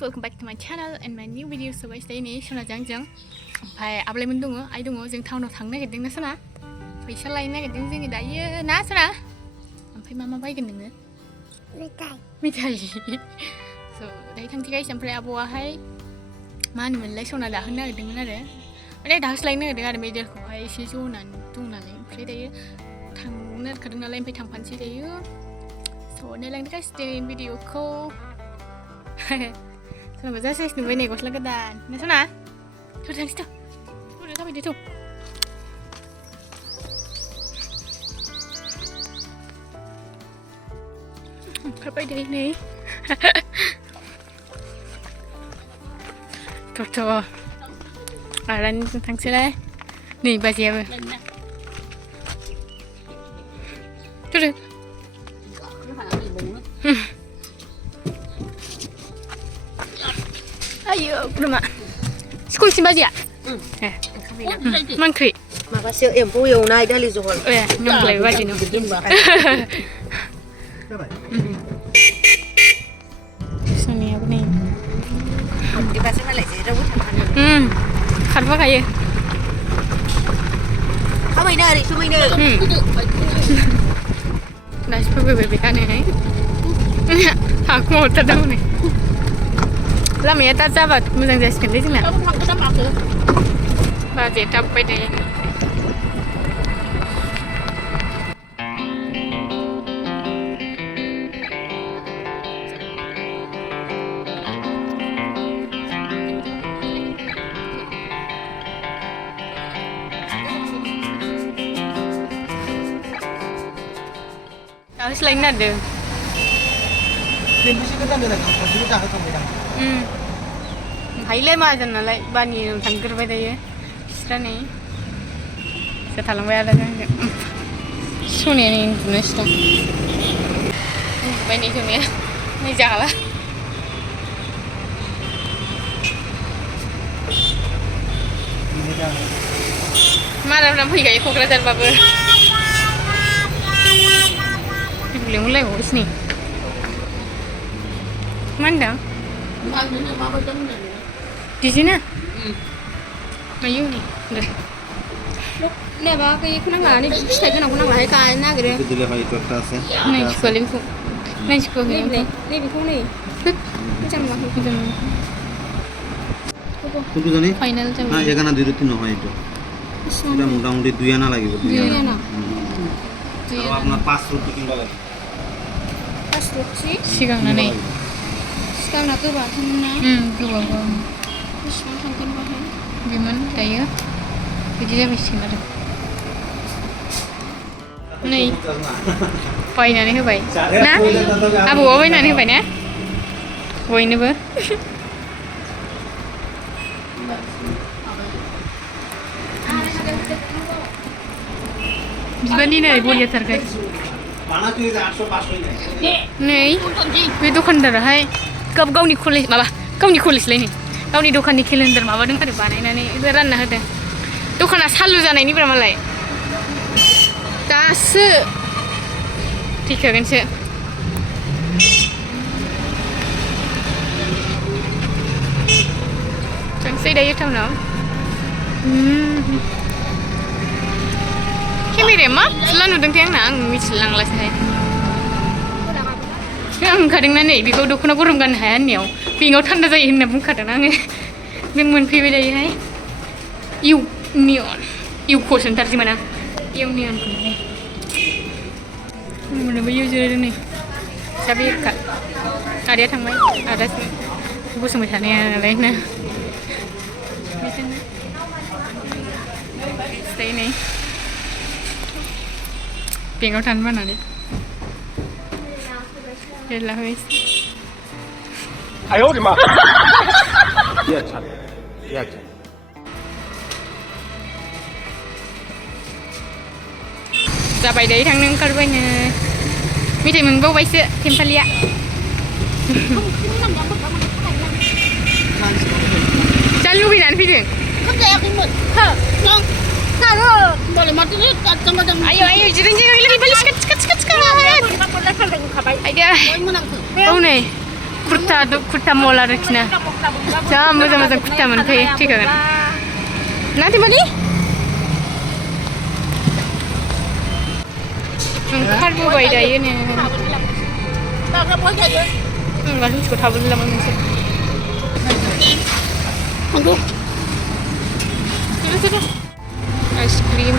welcome back to my channel and my new video. So guys, day ini Sona jangjang. Oमफ्राय आबलायमोन दङ, आइ दङ. जों टाउनाव थांनो नागिरदों ना Sona? फैसा लायनो नागिरदों जोङो दायो ना Sona? ओमफ्राय मा बायगोन नोङो? मिथाइ. So दायो थांसै guys. ओमफ्राय आबौआहाय मा होनोमोनलाय Sona दाहोनो नागिरदोंमोन आरो. माने दाहोस्लायनो नागिरदों आरो मेडेलखौहाय एसे जनानै दं नालाय. ओमफ्राय दायो थांनो नागिरखादों नालाय ओमफ्राय थांफानोसै दायो. So नायलांदो guys दिनै भिडिअखौ. Sona baca sih nih gosla kedan. Nah Sona, tuh tangis tuh. Udah sampai di tuh. Berapa deh ini? Tuh. Aran tangis lah. Nih baju apa? Tuh. Ayo, belum sekolah sih baju ya? Mangkri. Makasih empu yang naik dari Johor. Ya, nyampe baju nih. Sini apa nih? Di pasar mana sih? Rawat. Karena kayak. Apa ini hari? Semua ini. Nasi bebe kan nih. Aku mau tahu nih. Lama ya tak sahabat, mungkin saya sekali sini. Baca tapi deh. Harus lain ada. Haile majan nalai bani tangker bai daye isra nei sethalang bai ada kan suni ni nesta bai ni suni ni jala malam ram hui gai Kokrajhar babu boleh mulai urus ni mana di sini? Mayu nih, dah. Nih bawa ke ikut nggak nih? Saya kan aku nggak kain nak gitu. Betul lah itu kertasnya. Nih sekolah ini, nih sekolah ini. Nih bikin nih. Macam mana? Kudu jani? Final jam. Nah, jangan ada di rutin itu. Sudah mudah-mudahan 2 anak lagi buat 2 anak. Kalau apna 5 rut bikin balik. 5 rut sih? Sigang na nih. Sekarang nak ke bahan mana? Kebawa. Sekarang sampai bahan. Gimana? Daya. Jadi dia mesti ada. Nih. Pai nani ke pai? Nah, abu abu nani pai na? Woi ni ber. Bisbani nih boleh terkait. Mana tuh 800 Nih, itu दुकानदार हाय गावनि college माबा गावनि कलेजलाय नै गावनि दखाननि calendar माबादों आरो बानायनानै रानना होदों दखाना सालु जानायनिब्रा मालाय दासो थैखागोनसो थांसै दायो टाउनाव केमेराया मा फुला नुदोंथाय आं मिथिलांलासैहाय आं ओंखारदोंना नै बेखौ दख'ना गरम गाननो हाया होननायाव बेंकआव थान्दा जायो होनना बुंखादों आङो बे मोनफैबाय दायोहाय इउक' सेन्टारसो मोना इउनियनखौहाय मोनोबो इउ जिरायदों नै साबि एखा आदाया थांबाय आदासो गसंबाय थानाया नालाय ना बिदिनो स्टेय नै बेंकआव थानो बानानै Yalah wes. 哎呦我的妈！别扯，别扯。Sampai dari thằng nâng card bên mi thấy mình bao bay sữa thêm pha lia. Cha lưu bên này phi đường. Không dễ cái một. Hả? Không. Sao đó? Boleh mati ni macam-macam. Ayo jiring lagi balik sekat. Ada. Oh nih. kurta mall आरोखि ना जा मोजां kurta मोनखायो थिगानो nanti balik ओंखारबोबाय दायो नै मानसिखौ थाबोनो लामा मोनसे आइसक्रिम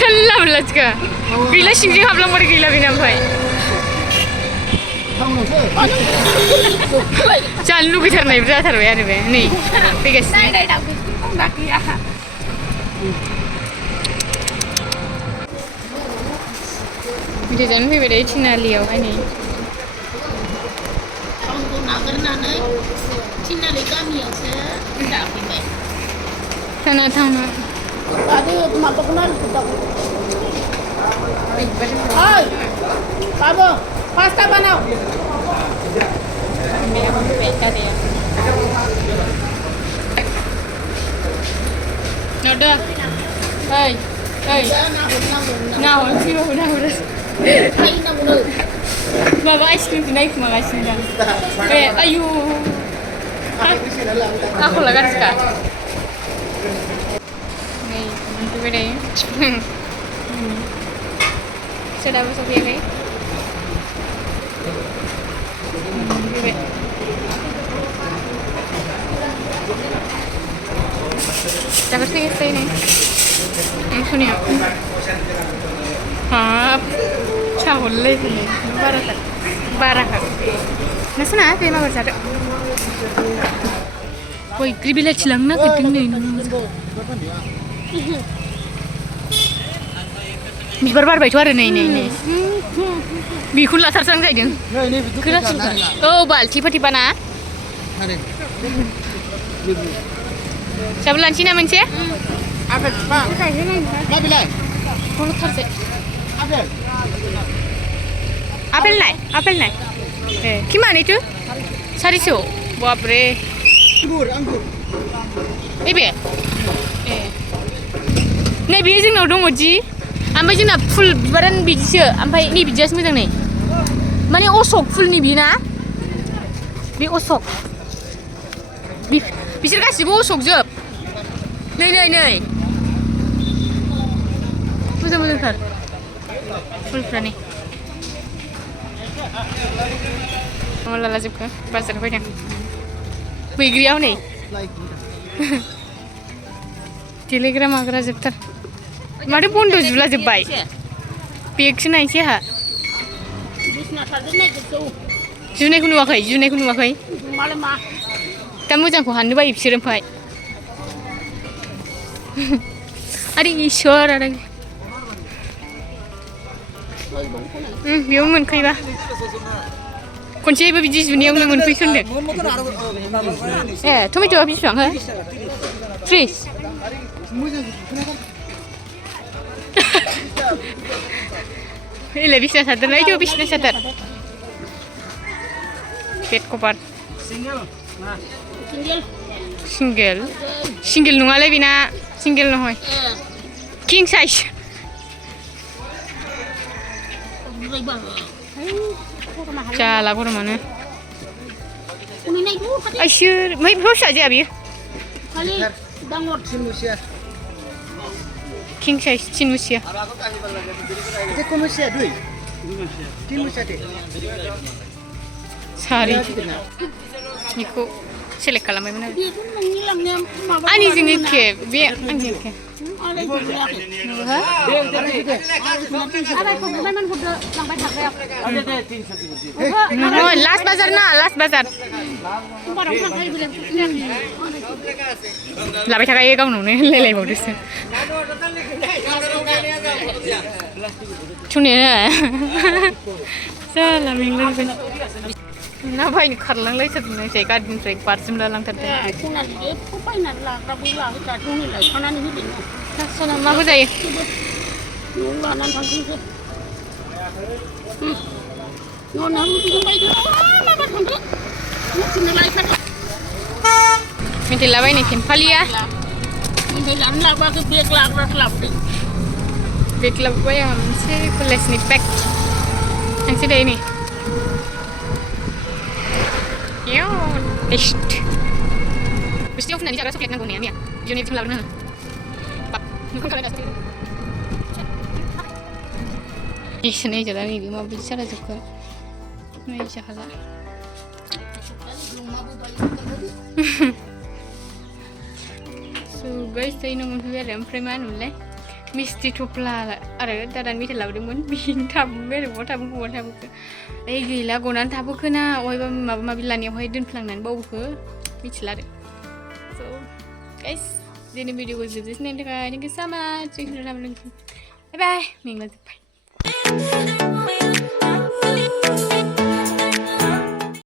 जानला मोनला थिखा गैला सिंजों हाबलांबाथाय गैला बेना ओमफ्राय जानो लुगैथारनायबो जाथारबाय आरो बे नै फैगासिनो मेथाइ जानो फैबाय दायो थिनालियावहाय नै टाउनखौ नागारनानै थिनालि गामियावसो जाफैबाय टाउना आरो माबाखौ नायनो ओइ बाबु पास्ता बानाव बेयाव फैबाय दादाया नोदो ओइ नाहर माबा आइसक्रिमखौ नायखुमागासिनो दां बे आयु आखला गाज्रिखा नै मोनफैबाय दायो सोरहाबो सफैयाखै मोनफैबाय dapat saya ini Sonia cahul lagi ni barakat nasi na apa yang mau bercakap koi kribila cilang na keting ni bibar baik tu ada ni bikun latar sang saja keras oh bal tiba-tiba na Sabulan Cina menceh? Apel, Pak. Apa bilang? Kalau terse. Apel naik. Gimana itu? 400. Babre. Anggur. Ibe. Nih biasa nggak dong oji. Ampai juga full bibaran bijis. Ampai ini bijis macam ni. Mana osok full ni bina? Bi osok. बिसोर गासिबो असकजोब नै मोजांथार फुलफ्रानि माला लाजोबखो बाजाराव फैदों बैग्रियाव नै देलायग्रा माग्रा जोबथार माथो बन्द जुलाजोब्बाय बेगसो नायनोसै आंहा जुनायखौ नुवाखै दा मोजांखौ हाननो बायो बिसोर ओमफ्राय आरो इसोर आरो बेयाव मोनखायोबा खनसेबो बिदि जुनायावनो मोनफैसनदों टमेट'आ बेसेबां हो 30 इलाय बिसिना सादोर नायदो बिसिना सादोर bed cover single nungale bina single nohoy king size chala goro mana asyur mai bros aja abi king size cinmusia sorry niku selek kalamai mana ani jingi ke be ani ke last bazar labai थाखायो गावनावनो लेलायबावदोसो थुने जाला मेंलायबाय ना बायनो खारलांलायथारदों जाय गारिनिफ्राय बारजुमला लांथारदों सना माखौ जायो मेथाइ लाबायनो खेमफालिया बेग लाबोबाय आं मोनसे कलेजनि बेग थांसै दे नै याव टेस्ट बिस्थियाव फुननानै जाग्रा चकलेट नांगौ होननाया मैया बिदिनो बिदिखौ लाबोनो बाब मोखां खालाय दासो एसे नायजाला नैबे माबायदि जालाजोबखो नायजाखाला So guys, tadi nunggu sampai ompray mana mulai misti thopla आरो दादान मेथाइ लाबोदोंमोन बिनि थाबुबाय आरो बहा थाबोखो गैला गनानै थाबोखोना अहायबा माबा माबि लानायावहाय दोनफ्लांनानै बावबोखो मिथिला आरो so guys दिनै भिडिअखौ जोबजासिम नायनो थाखाय थेंक इउ सो माच बाय बाय मेंला जोब्बाय